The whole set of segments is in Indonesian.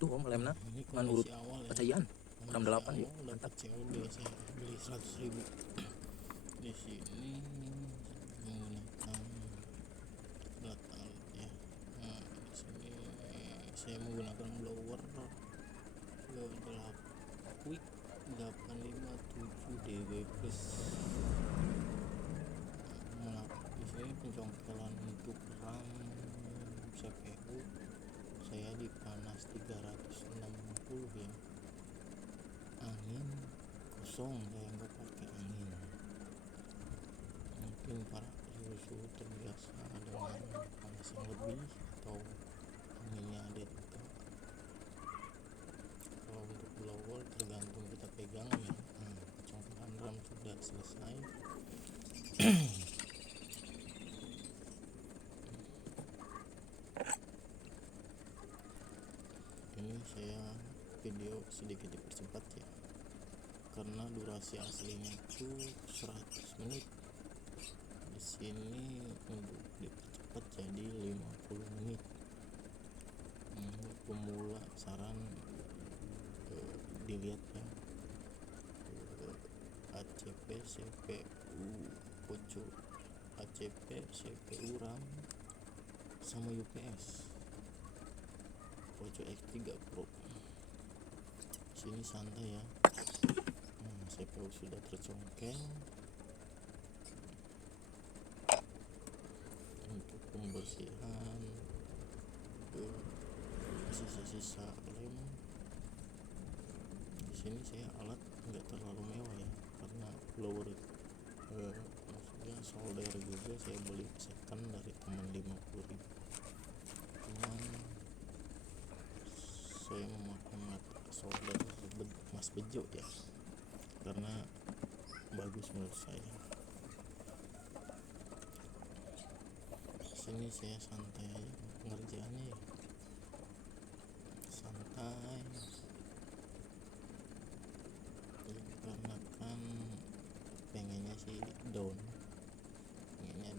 tuh om lemna Ini ngan urut kondisi awal ya, pecayan gram kondisi 8 yuk awal dapat mantap. COD saya beli 100.000 di sini menggunakan alat ya. Nah, di sini saya menggunakan blower Quick 857 DW plus. Di sini pencongkelan untuk RAM CPU saya dipanas 360 ya. Angin kosong, saya nggak pakai angin. Mungkin para suhu terbiasa dengan panas yang lebih atau anginnya ada juga. Kalau untuk blower tergantung kita pegang ya. Pencongkelan RAM sudah selesai. Ini saya video sedikit dipercepat ya, karena durasi aslinya itu 100 menit. Di sini untuk dipercepat jadi 50 menit. Pemula saran dilihat ya, ACP CPU poco, ACP CPU RAM sama UPS poco X3 Pro. Sini santai ya. CPU sudah tercongkel. Untuk pembersihan sisa-sisa lem, di sini saya alat nggak terlalu mewah ya, karena blower maksudnya solder juga saya beli second dari teman 50.000. Cuman saya memakai mata solder Mas Bejo ya, karena bagus menurut saya. Sini saya santai aja pengerjaannya ya, santai karena kan pengennya sih down ya,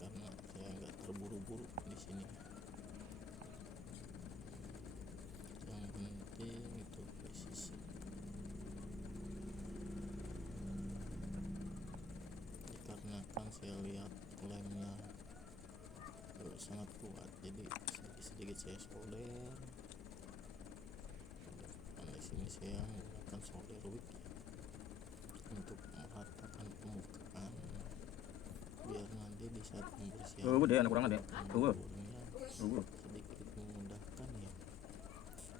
karena saya nggak terburu-buru di sini. Yang penting itu presisi. Dikarenakan saya lihat lemnya sangat kuat, jadi sedikit-sedikit saya solder. Dan di sini saya menggunakan solder wick untuk meratakan permukaan, biar nanti di saat pembersihan sedikit memudahkan ya,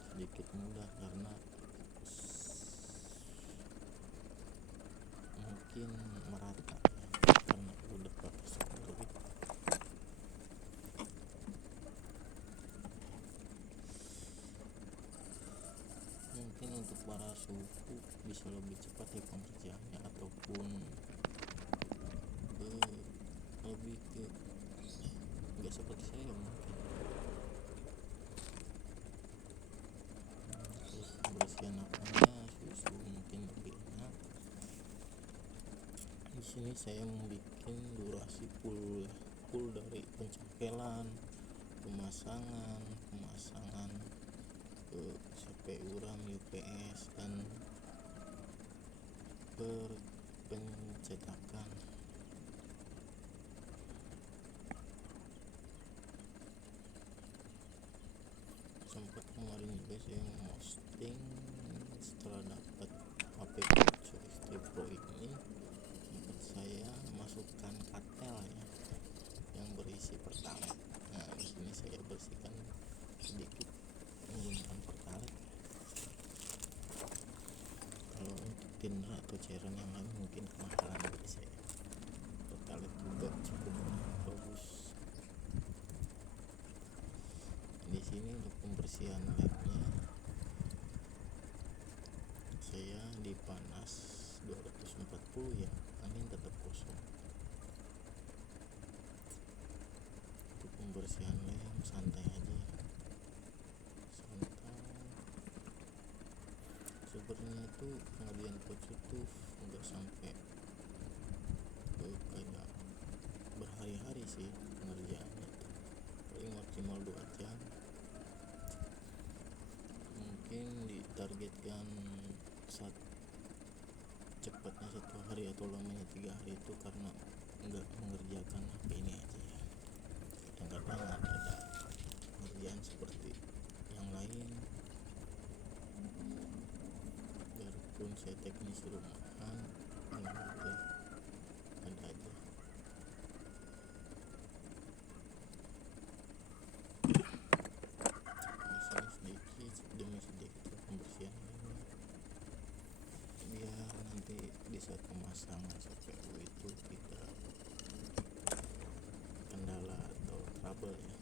sedikit mudah karena mungkin merata ya, karena udah pakai solder wick. Mungkin untuk para suhu bisa lebih cepat ya pengerjaannya, ataupun lebih ke nggak seperti saya mungkin. Terus pembersihan apanya susu mungkin lebih enak. Di sini saya membuat durasi full dari pencongkelan, pemasangan CPU RAM, UPS, dan pencetakan. Sempat kemarin juga saya posting setelah dapat HP Poco X3 Pro ini, sempat saya masukkan katel ya yang berisi pertalite. Nah, di sini saya bersihkan sedikit menggunakan pertalite. Kalau untuk thinner atau cairan yang lain mungkin kemahalan dari saya. Pertalite juga cukup bagus. Di sini untuk pembersihan lemnya saya dipanas 240 ya, angin tetap kosong. Untuk pembersihan lem santai aja, santai. Sebenarnya itu pengerjaan Poco tuh nggak sampai kayak berhari-hari sih pengerjaannya, paling maksimal 2 jam menargetkan saat cepatnya 1 hari atau lamanya 3 hari itu karena nggak mengerjakan HP ini aja ya. Kadang-kadang ada pekerjaan seperti yang lain, biarpun saya teknis rumahan, ada aja di sini sedikit demi sedikit pembersihan ini biar nanti di saat pemasangan CPU itu tidak kendala atau trouble ya.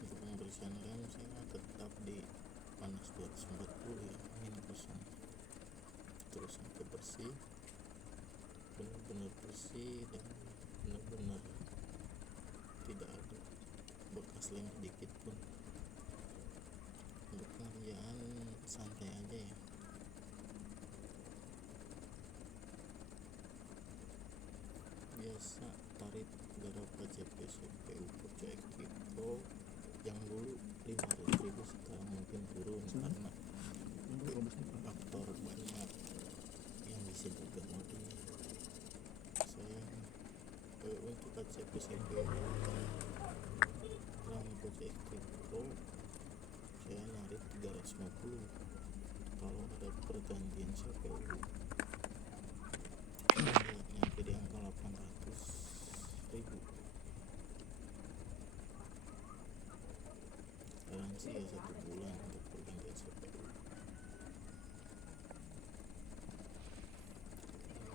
Untuk pembersihan RAM saya tetap di panas 240 ya, angin kosong terus sampai bersih, benar-benar bersih dan benar-benar tidak ada bekas lem sedikit pun. Untuk pengerjaan santai aja ya, biasa tarif garap KCP CPU Projective Pro yang dulu 500.000 sekarang mungkin turun karena faktor banyak yang bisa juga mungkin. Saya untuk KCP CPU RAM Projective Pro saya nyari 350. Kalau ada pergantian CPU nyampe di angka 800.000. Garansi ya 1 bulan untuk pergantian CPU.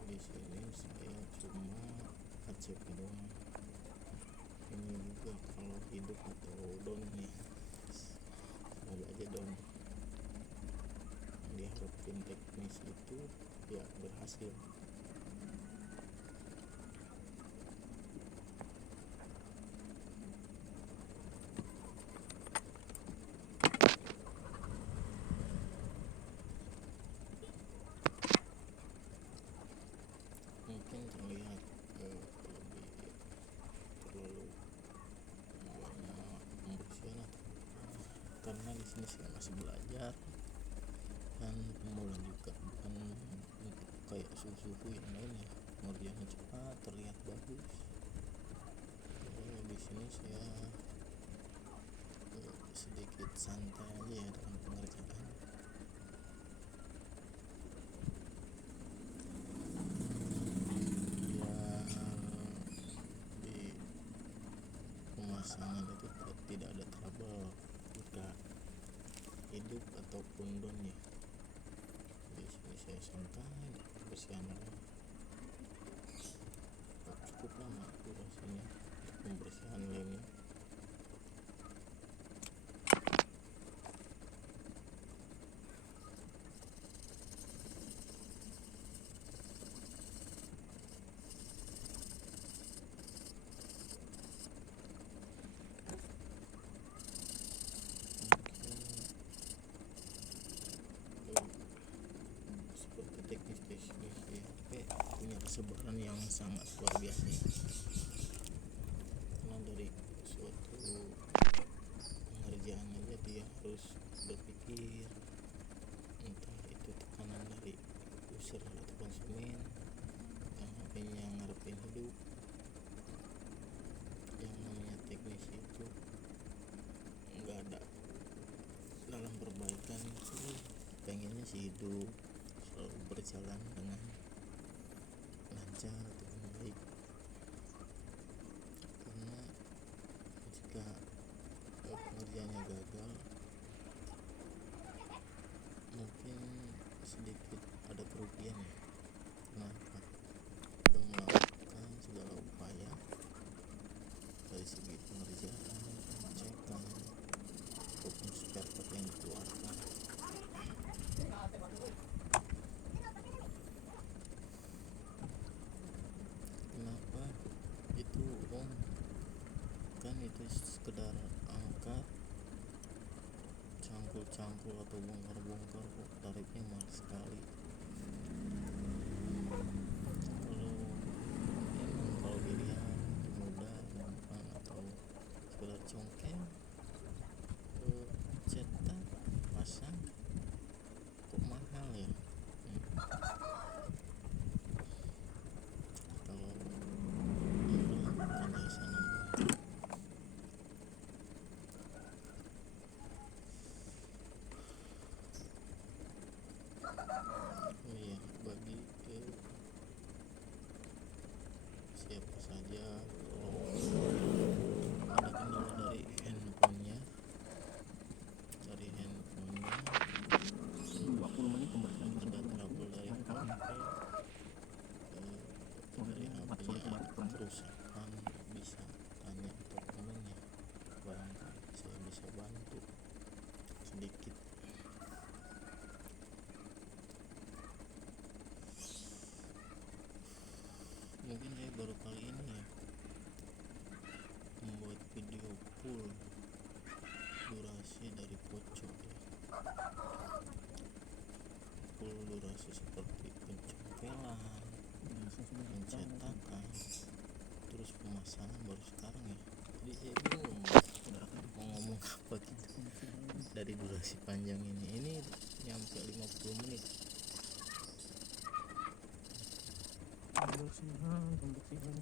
Di sini saya cuma KCP doang. Ini juga kalau hidup atau down nih, semoga aja down. Diharapin teknis itu ya berhasil. Mungkin terlihat terlalu banyak pembersihan karena di sini saya masih belajar dan pemula juga, bukan untuk kayak suhu yang lainnya pengerjaannya cepat terlihat bagus. Di sini saya sedikit santai aja ya dengan pengerjaan. Di pemasangan itu tidak ada trouble jika hidup ataupun down ya. Di sini saya santai pembersihan cukup lama durasinya untuk pembersihan lemnya. Punya kesabaran yang sangat luar biasa karena dari suatu pengerjaan aja dia harus berpikir, entah itu tekanan dari user atau konsumen yang HP-nya ngarepin hidup. Yang namanya teknis itu nggak ada dalam perbaikan itu pengennya sih hidup selalu berjalan dengan lancar atau baik, karena jika pengerjaannya gagal mungkin sedikit ada kerugian ya. Kenapa? Sudah melakukan segala upaya dari segi pengerjaan, pengecekan ataupun spare part yang dikeluarkan. Kenapa itu kan itu sekedar angkat cangkul full atau bongkar-bongkar kok tarifnya mahal sekali. Kalau pilihan mudah, gampang, atau sekedar congkel, cetak, pasang, kok mahal ya. Kalau melakukan jasa namun iya, bagi siapa saja kalau ada kendala dari handphonenya 20 menit pembersihan ada trouble dari HP, dari HP-nya ada kerusakan, bisa tanya ke temennya, barangkali saya bisa bantu sedikit. Mungkin saya baru kali ini ya membuat video full durasi dari pocok ya, full durasi seperti pencongkelan, pencetakan, terus pemasangan baru sekarang ya. Jadi saya bingung mau ngomong apa gitu dari durasi panjang ini nyampe 50 menit.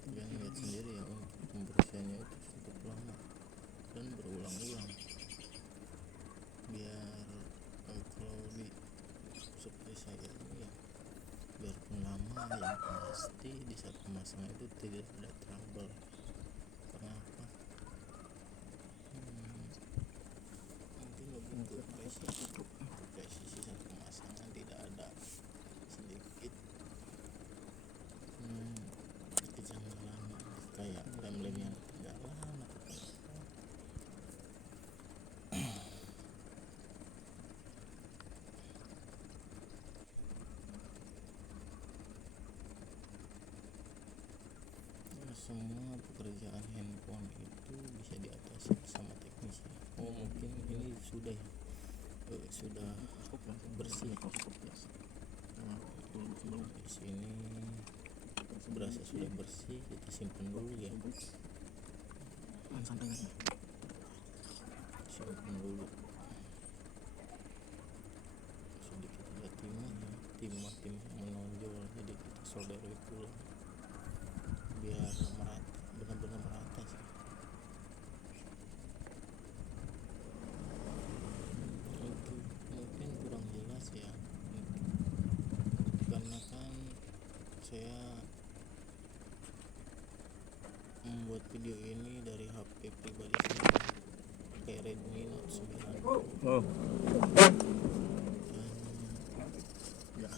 Kalian lihat sendiri ya, pembersihannya itu cukup lama dan berulang-ulang biar kalau di seperti saya ini ya, biarpun lama yang pasti di saat pemasangan itu tidak ada trouble. Karena apa? Mungkin lebih ke presisi saat pemasangan tidak ada sedikit kejanggalan kayak lem-lem yang ketinggalan atau semua pekerjaan handphone itu bisa diatasi sama teknisnya. Mungkin ini sudah bersih di sini, berasa sudah bersih, kita simpan dulu ya, simpan dulu. Sedikit ada timah menonjol, jadi kita solder dulu biar merata, benar-benar merata sih. Mungkin kurang jelas ya, karena kan saya membuat video ini dari HP pribadi saya, pakai Redmi Note 9 dan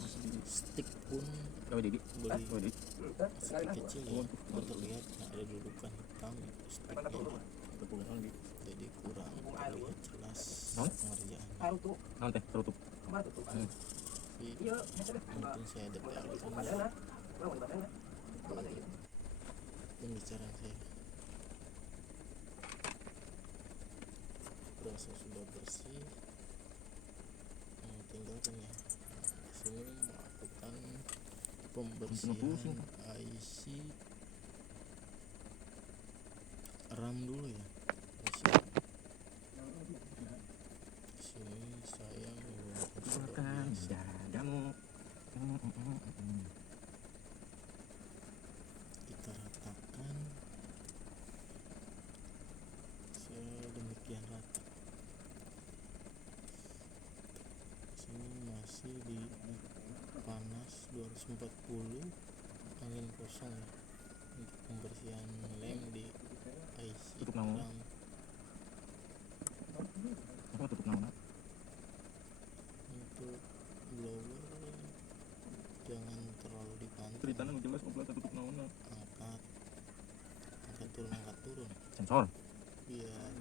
stick pun beli stick kecil ya, terlihat ada dudukan hitam itu sticknya, jadi kurang terlihat jelas pengerjaannya. Mungkin saya detailkan pembicaraan saya. Berasa sudah bersih, tinggalkan ya. Sini melakukan pembersihan IC RAM dulu ya. Sini saya menggunakan kita ratakan sedemikian rata. Sini masih di panas 240, angin kosong ya, untuk pembersihan lem di IC RAM. Untuk blower jangan terlalu dipantau, angkat turun sensor biar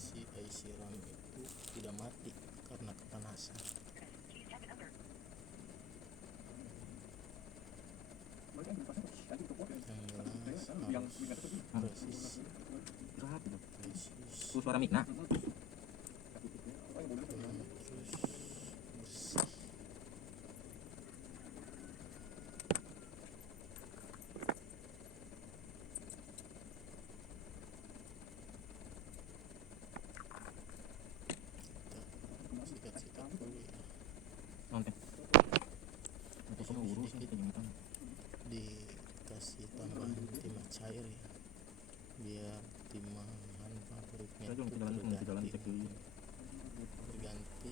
si IC RAM itu tidak mati karena kepanasan. Yang jelas harus presisi, suara mic nah terus berganti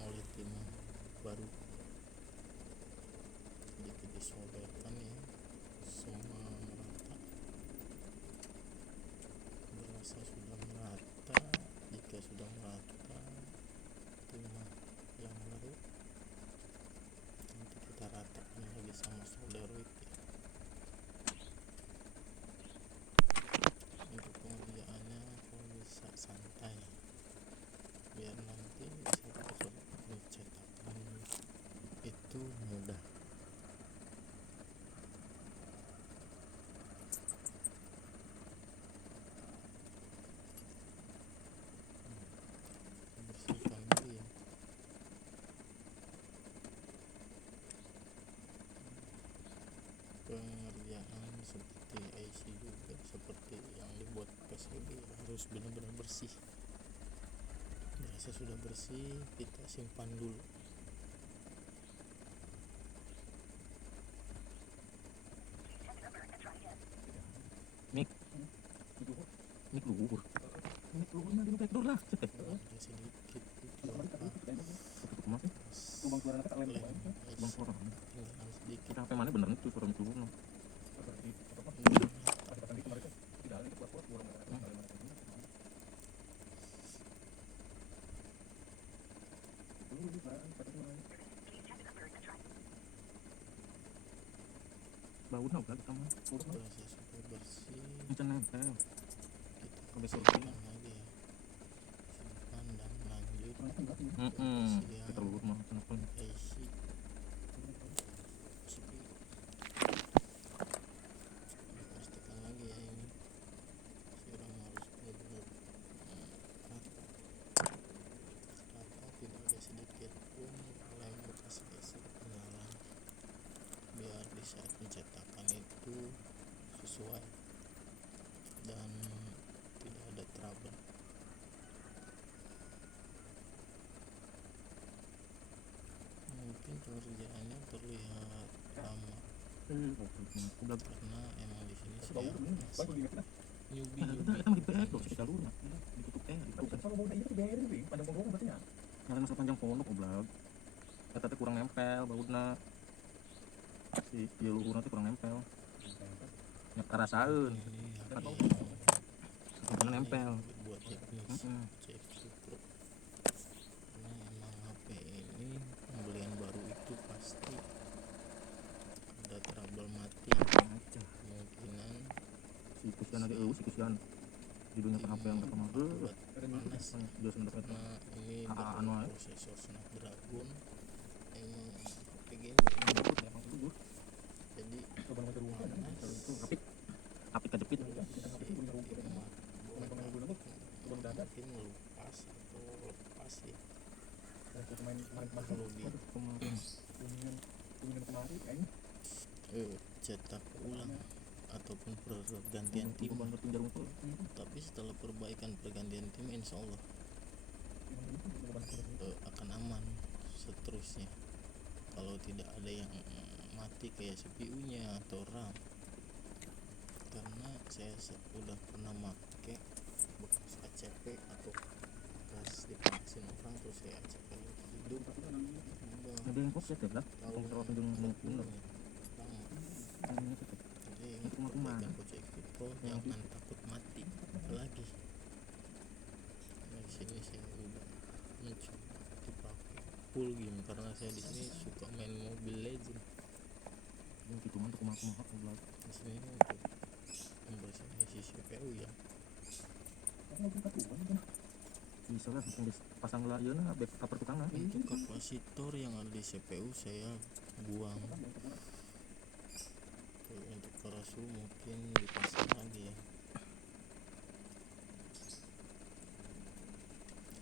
oleh timah baru, sedikit disolderkan ya semua merata. Berasa sudah merata. Jika sudah merata timah yang baru nanti kita ratakan lagi sama solder wick ya. Untuk pengerjaannya kalau bisa santai biar nanti proses pencetakan itu mudah. Bersihkan dulu ya. Pengerjaan seperti IC juga seperti yang dibuat PCB harus benar-benar bersih. Berasa sudah bersih, kita simpan dulu. Mik luhur mah di backdoor lah cetek Ada sedikit itu apa kumaha sih bang suara tak lain bang suara tinggalan sedikit. kita HP mana bener itu suara mik luhur no bau na udah sama Berasa sudah bersih, bisa nempel kita besok bersihkan lagi ya. Simpan dan lanjut pembersihan kita luhur mah kenapa IC CPU. Pastikan lagi ya ini siram harus benar-benar rata, tidak ada sedikit pun lem bekas gesek penyalan, biar di saat pencetakan itu sesuai dan tidak ada trouble. Mungkin pengerjaannya terlihat lama udah karena emang di sini saya masih newbie kita makin PX tuh kita luhur mah ditutup nyalain masa panjang pondok oblak kata kurang nempel bautna si dia luhur nanti kurang nempel nyak karasaeun ini HP karena nempel buat teknis CX2 Pro karena emang HP ini pembelian baru itu pasti ada trouble mati, kemungkinan si kusian ada si kusian judulnya kan HP yang kata mah buat panas ya. dia sebenarnya Nah ini anu aja berprosesor Snapdragon emang HP game jadi panas api kejepit mungkin melupas atau lepas ya, perlu cetak ulang ataupun pergantian tim. Tapi setelah perbaikan pergantian tim insya Allah akan aman seterusnya. Kalau tidak ada yang mati kayak CPU nya atau RAM, karena saya udah pernah make bekas ACP atau bekas dipanasin orang terus saya ACP hidup ada yang kok ya lah tahun terus mungkin lama. Jadi untuk perbaikan CX2 Pro jangan takut mati lagi. Nah, di sini saya udah mencoba dipakai full game karena saya di sini suka main Mobile Legend. gitu mah untuk kumaha oblak Di sini untuk membersihkan isi CPU ya. bisa lah pasang lah ya nah backup tukang nah Untuk kapasitor yang ada di CPU saya buang. Untuk karasu mungkin dipasang lagi ya.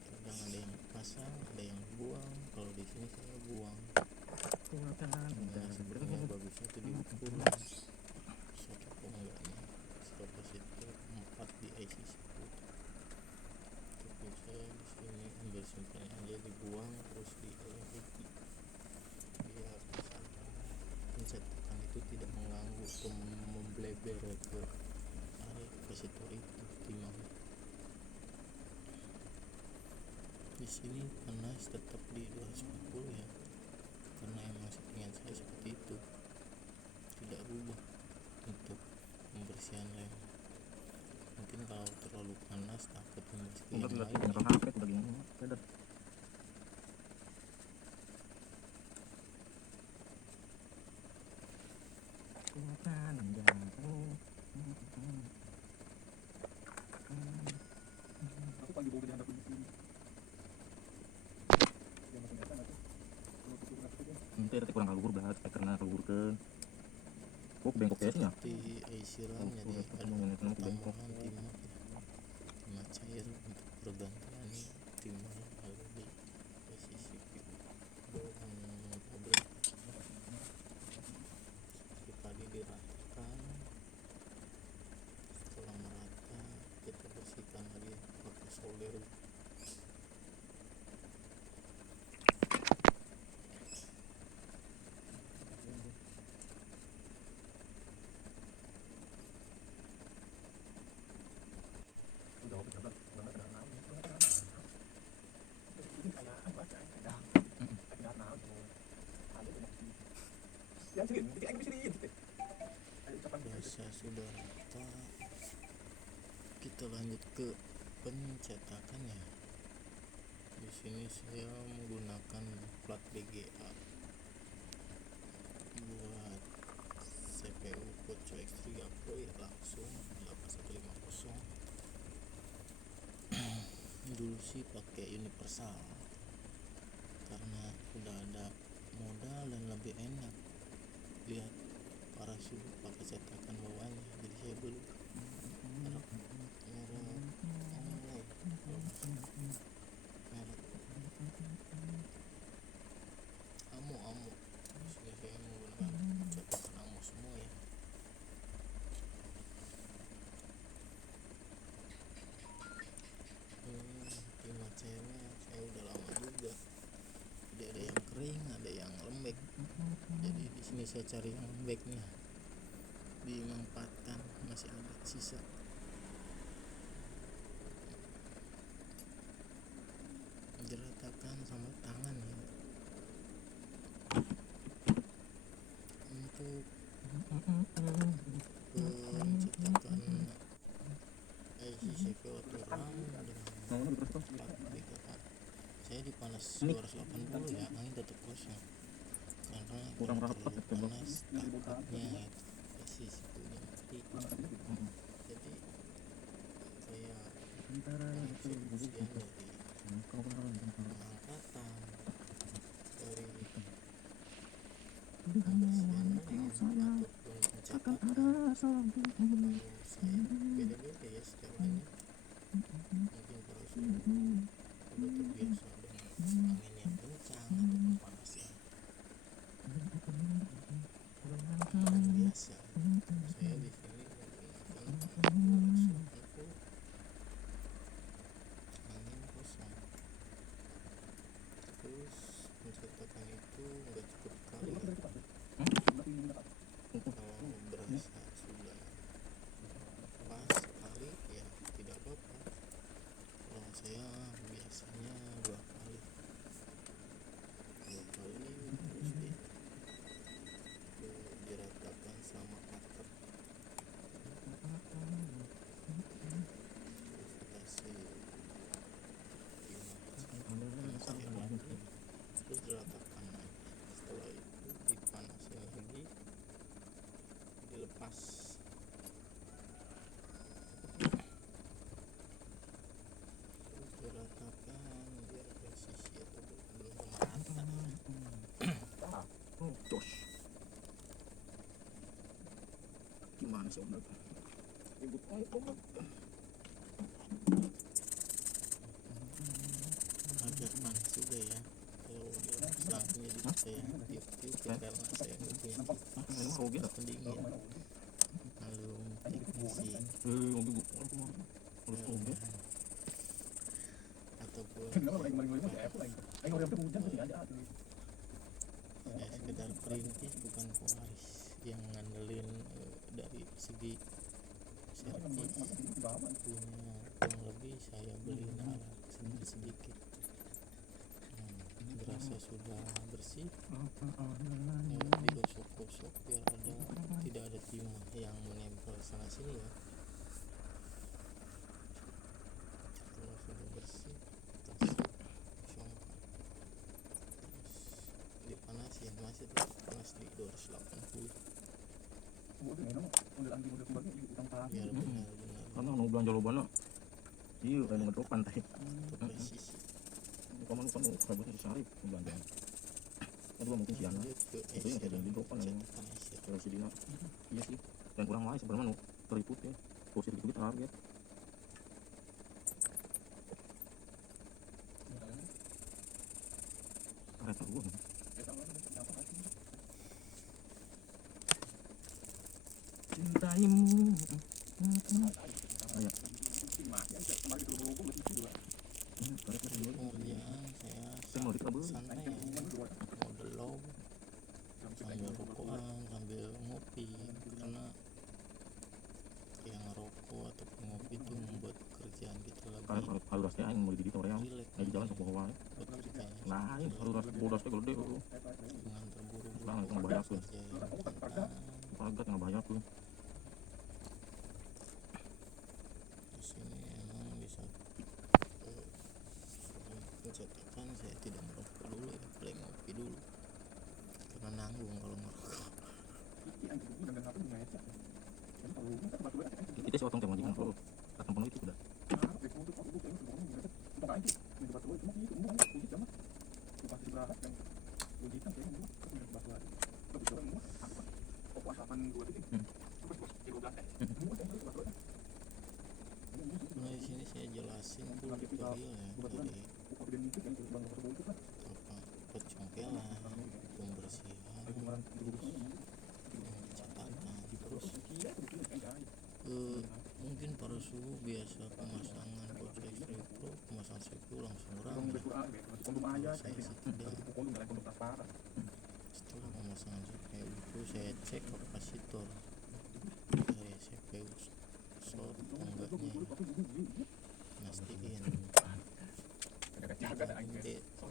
Kadang ada yang pasang, ada yang buang. Kalau di sini saya buang. Nah, sebenarnya bagusnya itu diukur cocok kok enggaknya kapasitor 4 di IC 10. Tapi saya di sini ambil simpannya aja dibuang terus dielevasi biar misalkan pencetakan itu tidak mengganggu atau membleber ke area kapasitor itu timah. sini panas tetap di 240 ya, karena emang settingan saya seperti itu, tidak rubah untuk pembersihan lem. Mungkin kalau terlalu panas takut memasuki udah yang udah lain ya. nyalakan HP udah gini udah. Aku pagi bawa ke di sini. Nanti ada kurang kalur belah, karena kalur ke. Kok bengkok ya sih ya? Seperti aisiran, jadi ada tambahan timah cair untuk pergantian timah lalu di posisi bawaan pabrik. Seperti tadi diratakan, setelah merata kita bersihkan lagi pakai solder. Biasa sudah rata, kita lanjut ke pencetakan ya. Di sini saya menggunakan plat BGA buat CPU Poco X3 Pro ya, langsung 8150. Dulu sih pakai universal karena udah ada modal dan lebih enak lihat para suhu pakai cetakan bawahnya, jadi saya beli merek Amo. Sini saya menggunakan cetakan Amo semua ya. Timah cairnya saya udah lama juga, jadi ada yang kering ada yang lembek, jadi di sini saya cari yang lembeknya dimanfaatkan, masih ada sisa. Jeratakan sama tangan ya. Untuk pencetakan IC CPU atau RAM dengan plat BGA saya di panas 280 ya, angin tetap kosong karena Kurang kalau rapat terlalu panas takutnya itu CPU-nya mati. Jadi saya cek ujian dari pengangkatan, dari pembersihan ataupun pencetakan. Kalau saya beda-beda ya secaranya. Mungkin kalau sudah terbiasa dengan angin yang kencang ataupun panas yang biasa, saya di sini menggunakan panas 280, angin kosong. Terus pencetakan itu nggak cukup kali ya. Kalau berasa sudah pas sekali ya tidak apa-apa. Kalau saya biasanya 2 kali terus diratakan sama cutter, terus dikasih air lagi, terus diratakan lagi. Setelah itu dipanasin lagi, dilepas, terus diratakan biar presisi atau belum merata. Jos. Gimana sih om? Ribut Agak panas juga ya kalau dilepas langsung, jadi saya tiup-tiupin karena saya nggak punya pendingin. Lalu teknisi ataupun saya sekedar perintis bukan pewaris yang ngandelin dari segi servis. Punya uang lebih saya beli alat sedikit ketika sudah bersih digosok-gosok biar tidak ada timah yang menempel sana sini ya. Kalau sudah bersih kita congkak, terus dipanasin, masih terus panas di 280 biar benar-benar karena mau belanja lobana iya kayak ngetrok pantai presisi. kamu kan kabarnya sehari belanja kan gua mungkin siang Lanjut ke itu yang esir, kayak di dropan yang cetakan esir. kalau si Dina iya sih dan kurang lain sebenarnya nu teriput ya kursi gitu target kereta gua cintaimu ayo Pengerjaan saya mau dikabul santai ya, model low sambil rokokan sambil ngopi, karena yang ngerokok ataupun ngopi itu membuat pekerjaan kita karena lebih kalau rasanya aing mau di ditor yang rileks di jalan ke bawah buat kerjanya lain kalau ras bodas teh gede dengan terburu-buru Bang, itu ngebahayakeun. kerja yang santai. pagat yang bahaya tuh Di sini emang bisa pencetakan saya tidak merokok dulu ya, paling ngopi dulu karena nanggung kalau ngerokok. kita sih otong teh majikan kalau datang penuh itu sudah Nah di sini saya jelasin tutorial ya dari apa pecongkelan, pembersihan, pencetakan, terus mungkin para suhu biasa pemasangan Koco X3 Pro, pemasangan CPU langsung RAM ya. Kalau saya sih tidak. Setelah pemasangan CPU itu saya cek kapasitor dari CPU short atau enggaknya ya. Mastiin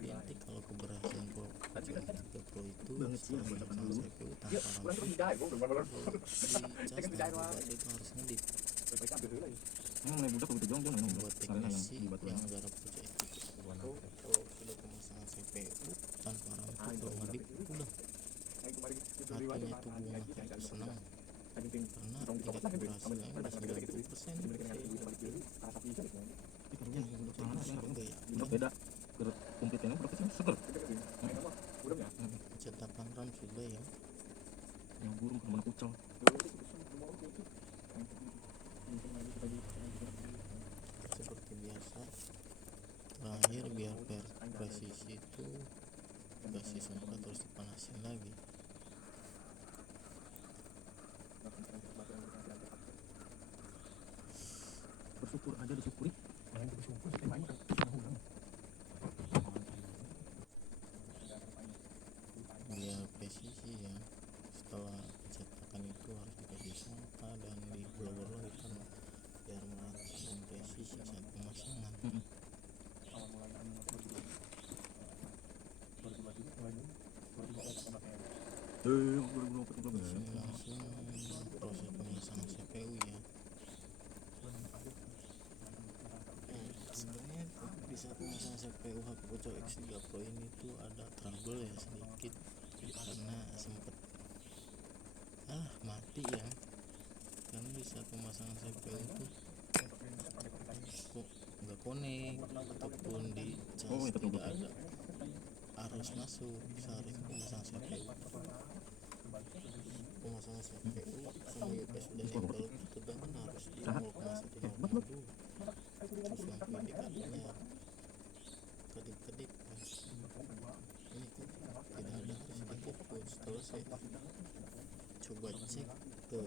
bintik kalau keberhasilan Pro X3 Pro itu setelah pemasangan CPU tanpa langsung di cas tanpa itu harus ngedip. yang mulai budak begitu jong Buat karena yang teknisi di batu yang garap Koco X3 Pro, kalau sudah pemasangan CPU tanpa RAM itu kalau ngedip udah hatinya tuh bunga kayak senang karena tingkat keberhasilannya udah 90%. Yang udah teknisi juga ya budak beda komplitnya budak itu seger cetakan RAM sudah ya. yang burung ke mana kucel Seperti biasa terakhir biar presisi itu kasih sempat terus dipanasin lagi. bersyukur aja disyukuri Biar presisi ya, setelah cetakan itu harus dikasih sempa dan di blower lagi karena biar merata dan presisi saat pemasangan. Di sini langsung proses pemasangan CPU ya. Sebenarnya di saat pemasangan CPU HP Koco X3 Pro ini tuh ada trouble ya sedikit karena sempet mati ya, karena di saat pemasangan CPU itu kok nggak connect ataupun di cas tidak ada arus masuk saat itu pemasangan CPU. Pemasangan CPU sama UPS udah nempel tegangan harus di 0,1 0,2 terus lampu indikatornya kedip-kedip kan. Ini kok tidak ada sedikit pun. Setelah saya coba cek ke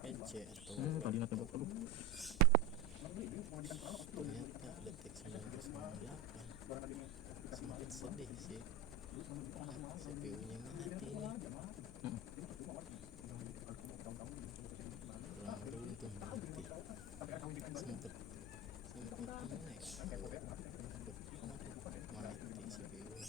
PC atau tadi nanti tembok aduh ternyata deteksi 1998. Semakin sedih sih, CPU-nya mati nih. Kurang beruntung mati. Sempet mati CPU-nya.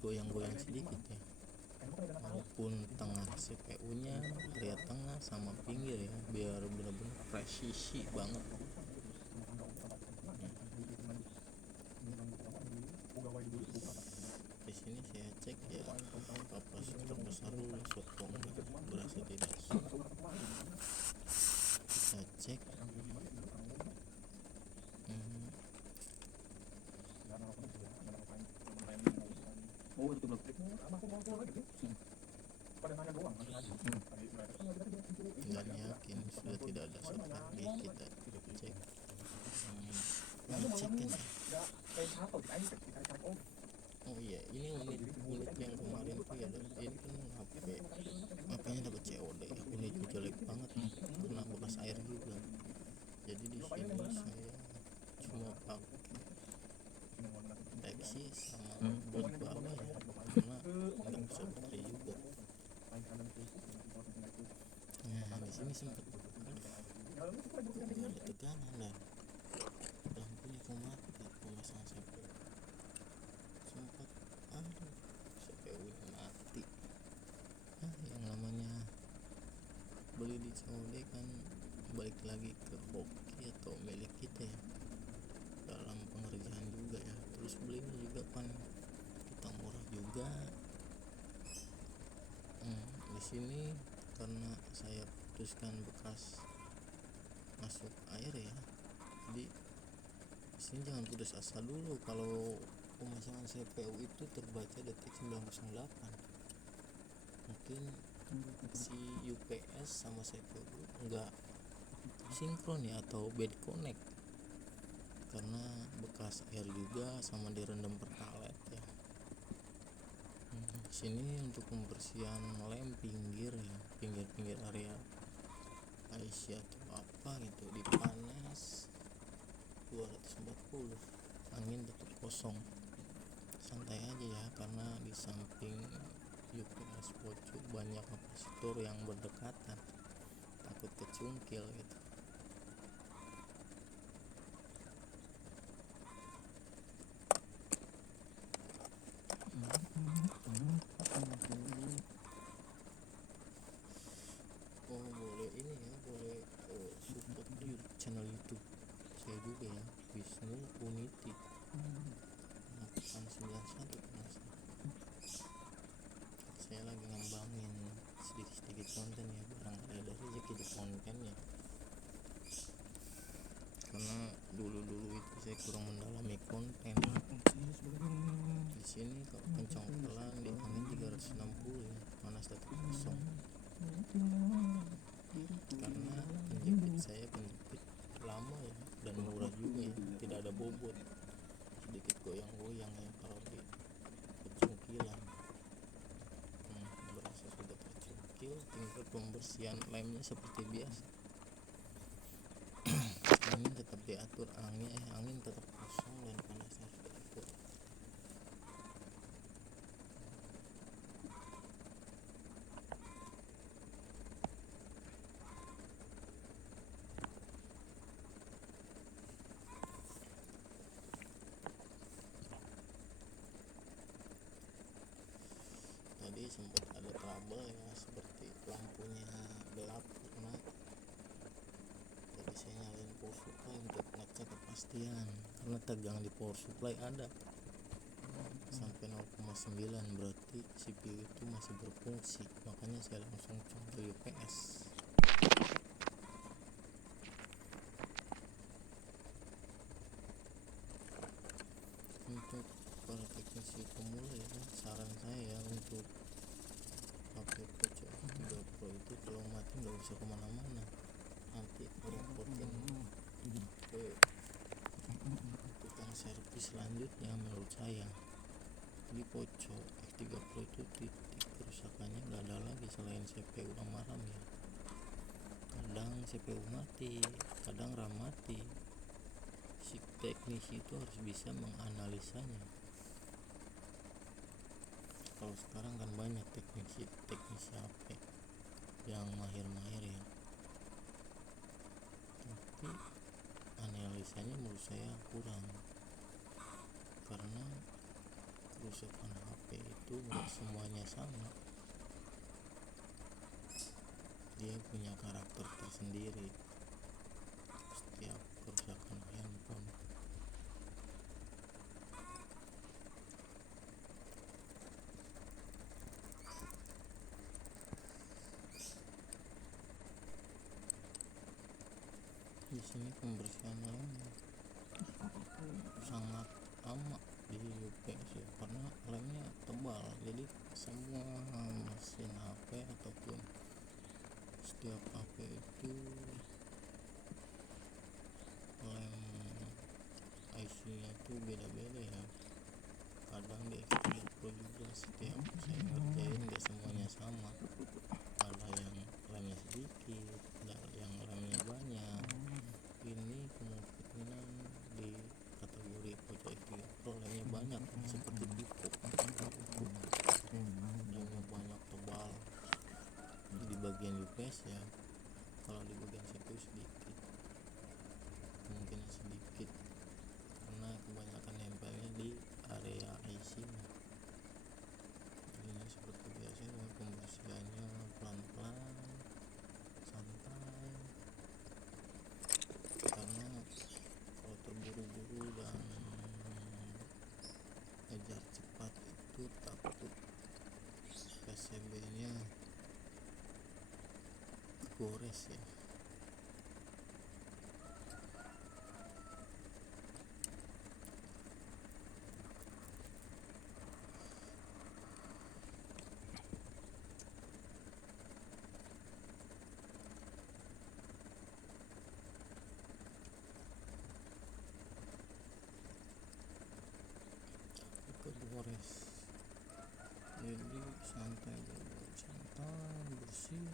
goyang-goyang sedikit ya, maupun tengah CPU nya, area tengah sama pinggir ya, biar bener-bener presisi banget. Di sini saya cek ya, kapasitor besar dulu shot kok enggak, berasa tidak shot. Kita cek Oh itu belum. dan yakin sudah tidak ada shot lagi. Kita cek cek aja. Oh iya, ini unit yang kemarin tuh ya, ini kan HP-nya dapat COD ya, unitnya jelek banget nih, kena bekas air juga. Jadi di sini saya cuma pakai Lexi sama buat bawah ya, karena nggak bisa baterai juga. Nah di sini sempat ada tegangan dan lampunya kok mati pemasangan CPU. Sempat CPU nya mati. Yang namanya beli di COD kan balik lagi ke hoki atau milik kita ya, dalam pengerjaan juga ya. Terus belinya juga kan kita murah juga. Di sini karena saya putuskan bekas masuk air ya, jadi di sini jangan putus asa dulu. Kalau pemasangan CPU itu terbaca detik 908, mungkin si UPS sama CPU enggak sinkron ya, atau bad connect, karena bekas air juga sama direndam pertalite ya. Sini untuk pembersihan lem pinggir ya, pinggir area IC atau apa gitu, dipanas 240, angin tetap kosong, santai aja ya, karena di samping UPS pocok banyak kapasitor yang berdekatan, takut kecungkil gitu. Oh boleh ini ya, boleh support di channel YouTube saya juga ya, Wisnu Unity 891 saya lagi ngembangin sedikit konten ya, barangkali ada rezeki di kontennya, karena dulu itu saya kurang mendalami konten. Di sini kalau pencongkelan di angin 360 ya, panas tetap kosong, karena penjepit saya penjepit lama ya, dan murah juga ya, tidak ada bobot, sedikit goyang-goyang ya kalau di pencongkilan. Berasa sudah tercungkil, tinggal pembersihan lemnya seperti biasa. Angin tetap diatur, angin tetap kosong dan panasnya sudah atur. Tadi sempat ada trouble ya, seperti lampunya gelap karena tadi saya nyalain power supply untuk ngecek kepastian, karena tegang di power supply ada sampai 0,9, berarti CPU itu masih berfungsi, makanya saya langsung coba UPS. Untuk para teknisi pemula ya, saran saya untuk HP Poco X3 Pro itu kalau mati nggak usah kemana-mana, nanti reportin ke tukang servis selanjutnya menurut saya. Di Poco X3 Pro itu titik kerusakannya nggak ada lagi selain CPU sama RAM ya. Kadang CPU mati, kadang RAM mati. Si teknisi itu harus bisa menganalisanya. Kalau sekarang kan banyak teknisi HP yang mahir ya, tapi analisanya menurut saya kurang, karena kerusakan HP HP itu nggak semuanya sama, dia punya karakter tersendiri setiap kerusakan handphone. Di sini pembersihan lemnya sangat lama di UPS ya, karena lemnya tebal, jadi semua mesin HP ataupun setiap HP itu lem IC nya tuh beda-beda ya. Kadang di X3 Pro juga setiap saya ngerjain gak semuanya sama, ada yang lemnya sedikit, ada yang lemnya banyak. Ini kemungkinan di kategori Poco X3 Pro lemnya banyak, seperti Vivo, lemnya banyak tebal di bagian UPS ya. Kalau di bagian CPU sedikit, kemungkinan sedikit karena kebanyakan nempelnya di area IC nya. Ini seperti biasa ya, pembersihannya pelan-pelan, santai, karena kalau terburu-buru dan ngejar cepat itu takut PCB nya gores ya. Kegores, jadi santai dulu, santai bersih.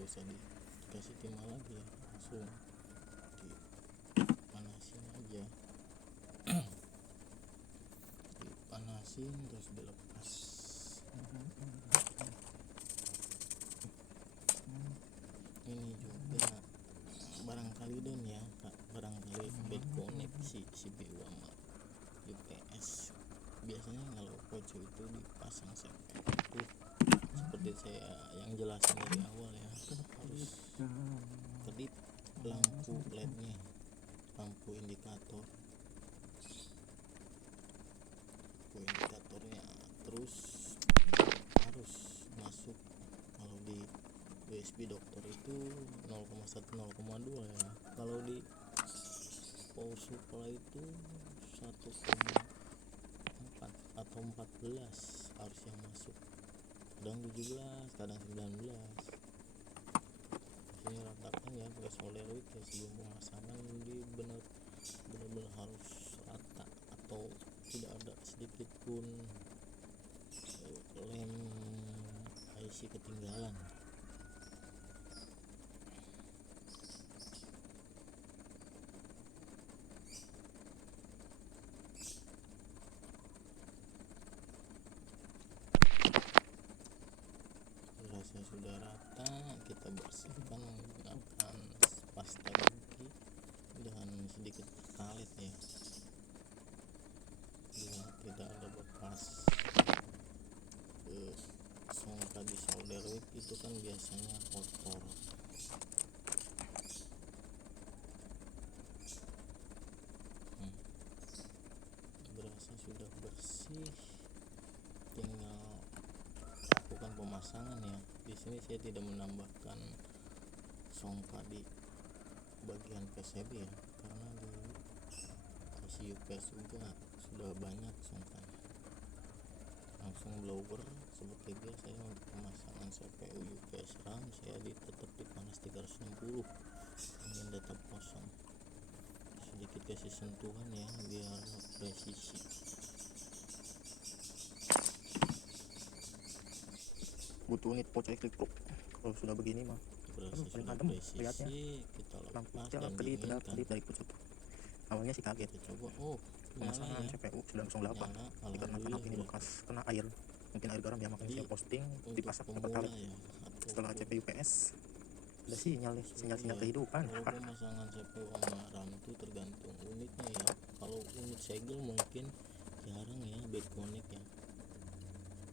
nggak usah dikasih timah lagi ya, langsung dipanasin aja, dipanasin terus dilepas. Ini juga barangkali Don ya Kak, barangkali bed connect si CPU sama UPS. Biasanya kalau poco itu dipasang CPU seperti saya yang jelasin dari awal ya, harus kedip lampu LED-nya, lampu indikatornya terus harus masuk. Kalau di USB dokter itu 0,1 0,2 ya, kalau di power supply itu 1,4 atau 14 harus yang masuk, kadang 17 kadang 19. Maksudnya ratakan ya pakai solder itu ya, sebelum pemasangan di benar-benar harus rata atau tidak ada sedikit pun lem IC ketinggalan. Rasanya sudah rata, kita bersihkan menggunakan pasta gigi dan sedikit pertalit ya, biar tidak ada bekas songka di solder wheel itu kan biasanya kotor. Berasa sudah bersih, tinggal lakukan pemasangan ya. Di sini saya tidak menambahkan songka di bagian PCB ya, karena di IC UPS juga sudah banyak songkanya. Langsung blower seperti biasa ya. Untuk pemasangan CPU UPS RAM saya tetap di panas 360, ingin tetap kosong, sedikit kasih sentuhan ya biar presisi. Butuh unit poco elektrik Pro kalau sudah begini mah. Berasa Paling sudah adem presisi, lihatnya. kita Lampu lepas jalan dan kedip dinginkan. dari pucuk. Awalnya sih kaget, Kita coba, oh nyala pemasangan ya, CPU 908 nyala, dikarenakan api ini alhamdulillah. bekas kena air, mungkin air garam ya, makanya Jadi saya posting untuk dipasang pakai pemula talet. ya, Setelah ataupun CPU PS ada sinyal nih, sinyal kehidupan. kalau pemasangan CPU sama RAM itu tergantung unitnya ya. Kalau unit segel mungkin jarang ya bed connect ya.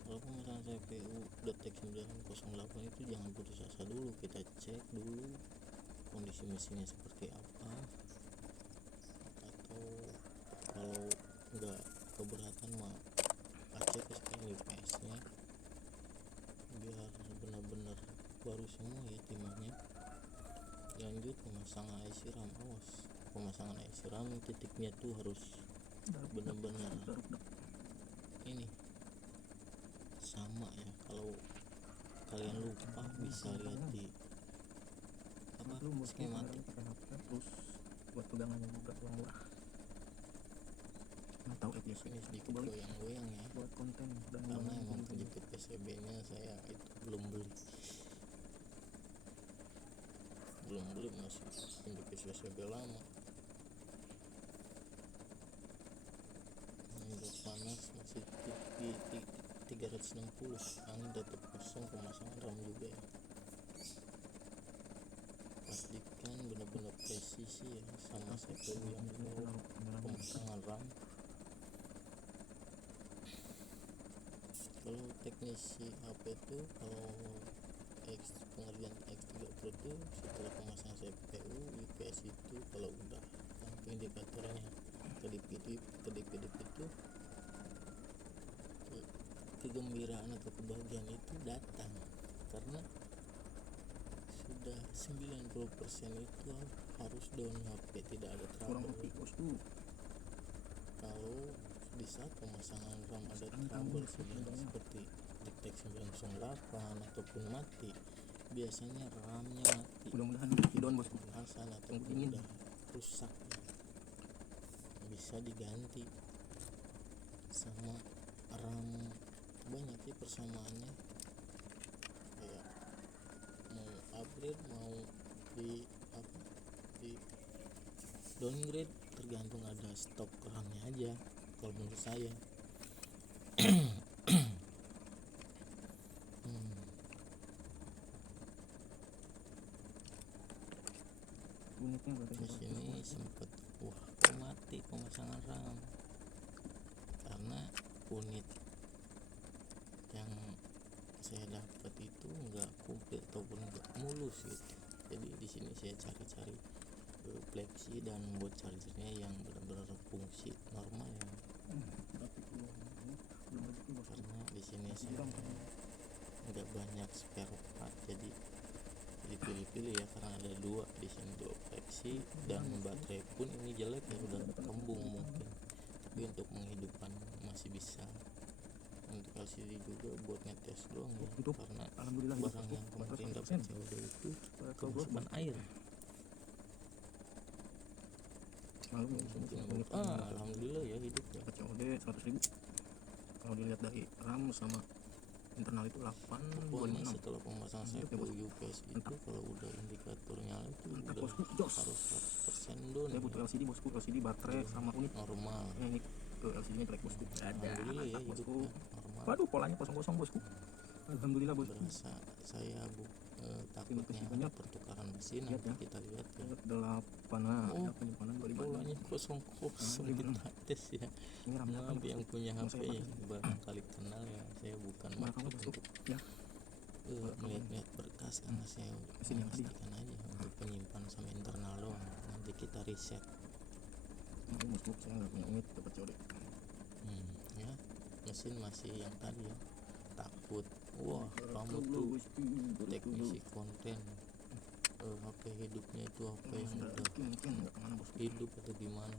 Kalau pemasangan CPU Detek 908 itu jangan putus asa dulu, kita cek dulu kondisi mesinnya seperti apa, atau kalau nggak keberatan mah cek ke UPS nya biar benar-benar baru semua ya timahnya. Lanjut pemasangan IC RAM, awas pemasangan IC RAM titiknya tuh harus benar-benar ini sama ya. Kalau kalian lupa bisa lihat di apa skematik. Terus buat pegangannya juga yang murah, nggak tahu Ini sedikit goyang-goyang ya, buat konten dan karena emang penjepit PCB nya saya itu belum beli masih penjepit PCB lama. Udah panas masih di 360, angin tetap kosong, pemasangan RAM juga ya. Pastikan benar-benar presisi ya sama CPU yang di bawah pemasangan RAM. Kalau teknisi HP itu kalau pengerjaan X3 Pro itu setelah pemasangan CPU UPS itu kalau udah lampu indikatornya kedip-kedip itu kegembiraan atau kebahagiaan itu datang, karena sudah 90% itu harus down HP, tidak ada trouble. Kalau di saat pemasangan RAM ada trouble seperti Detek 908 ataupun mati, biasanya RAM-nya mati, mudah-mudahan down bos, pemanasan ataupun udah rusak, bisa diganti sama RAM. Banyak sih persamaannya, kayak mau up upgrade mau di apa di downgrade, tergantung ada stok RAM-nya aja kalau menurut saya. Hmm, unitnya berarti di sini sempet kok mati pemasangan RAM karena unit yang saya dapat itu nggak komplit ataupun nggak mulus gitu. Jadi di sini saya cari-cari flexi dan buat chargernya yang benar-benar fungsi normal ya. berarti belum rezeki bos. Karena di sini saya nggak banyak spare part, jadi dipilih-pilih ya, karena ada dua di sini, dua flexi, dan baterai pun ini jelek ya, udah kembung mungkin, tapi untuk menghidupkan masih bisa. Untuk LCD juga buat ngetes doang ya, Itu karena alhamdulillah hidup, barang yang bosku. kemarin Baterai dapat 100%. COD itu Kalau bos, kemasukan air. lalu Mungkin unit alhamdulillah ya hidup ya. COD 100.000. Kalau dilihat dari RAM sama internal itu 8 Pokoknya 26. setelah pemasangan saya Mantap ke ya, bos. UPS itu, kalau udah indikator nyala itu Mantap udah bosku, jos. harus 100% down Saya ya. butuh LCD bosku, LCD baterai sama unit. Normal. Ini ke LCD nya jelek bosku. Alhamdulillah ya Mantap, hidup bosku. ya, normal. Waduh, polanya kosong-kosong bosku. Alhamdulillah bosku. Berasa saya Terima takutnya kasih ada banyak. pertukaran mesin, Lihat nanti ya. kita lihat ya. 8 nah, Oh, ada penyimpanan 25. polanya kosong kita tes ya. Ini RAM-nya Maaf yang punya Mau HP saya yang barangkali kenal ya, saya bukan Gimana kamu maksud bosku? untuk Ya, melihat-lihat berkas, karena saya mesin yang tadi ya. memastikan aja untuk penyimpan sama internal doang, nanti kita reset. Nah, ini bosku, saya nggak punya unit dapat COD. Ya, mesin masih yang tadi ya, takut wah kamu tuh teknisi konten, HP hidupnya itu HP yang udah Mungkin nggak kemana bosku. hidup atau gimana.